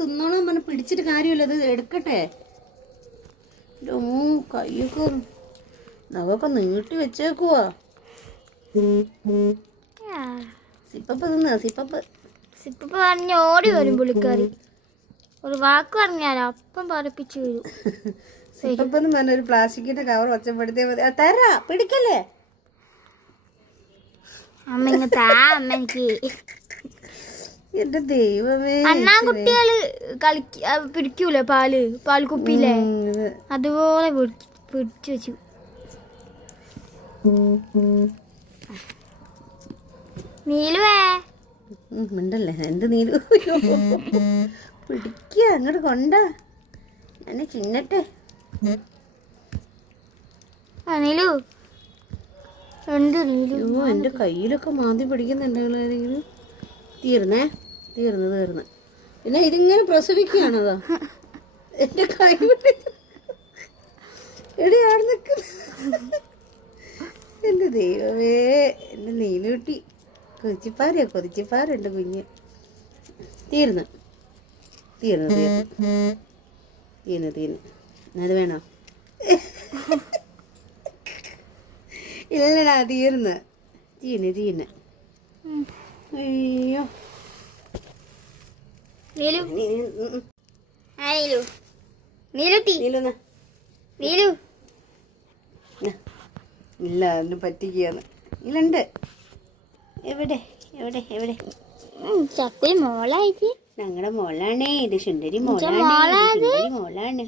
തിന്നോളം പറഞ്ഞ് പിടിച്ചിട്ട് കാര്യമില്ല, അത് എടുക്കട്ടെ. കയ്യൊക്കെ നഖമൊക്കെ നീട്ടി വെച്ചേക്കുവാ. സിപ്പപ്പ് തിന്ന, സിപ്പപ്പ് പറഞ്ഞ ഓടി വരും പുള്ളിക്കാരി. ഒരു വാക്ക് പറഞ്ഞാലോ അപ്പം പറപ്പിച്ചു വരും. സിപ്പപ്പ് എന്ന് പറഞ്ഞ ഒരു പ്ലാസ്റ്റിക്കിന്റെ കവർ ഒച്ചപ്പെടുത്തിയാൽ മതി. തരാ, പിടിക്കല്ലേ അമ്മ. ഇങ്ങ താ അമ്മ എനിക്ക്. എന്റെ ദൈവമേ, അണ്ണാൻകുട്ടികള് പിടിക്കൂലേ പാല് കുപ്പിയിലെ, അതുപോലെ പിടിച്ചു വെച്ചു. നീലുവേ മിണ്ടല്ലേ, എന്ത് നീലു പിടിക്കുക, അങ്ങോട്ട് കൊണ്ടാ, എന്നെ ചിന്നട്ടെ. നീലു എന്ത് നീലു? എന്റെ കയ്യിലൊക്കെ മാന്തി പിടിക്കുന്നുണ്ടല്ലോ ആരെങ്കിലും. തീർന്ന് പിന്നെ ഇതിങ്ങനെ പ്രസവിക്കുകയാണതാ എന്റെ കൈ. എടി ആടെ നിൽക്കുന്നു. എന്റെ ദൈവമേ, എന്റെ നീലൂട്ടി കൊതിച്ചിപ്പാരുണ്ട് കുഞ്ഞ്. തീർന്ന് അത് വേണോ? ഇല്ലടാ, തീർന്ന് ചീന്. അയ്യോ നീലു ഇല്ല, അതിന് പറ്റിക്കാന്ന്. ഇല്ലുണ്ട്. എവിടെ ചക്കരി മോളായിട്ട് ഞങ്ങളുടെ മോളാണേ. ഇത് സുന്ദരി മോളാണ്.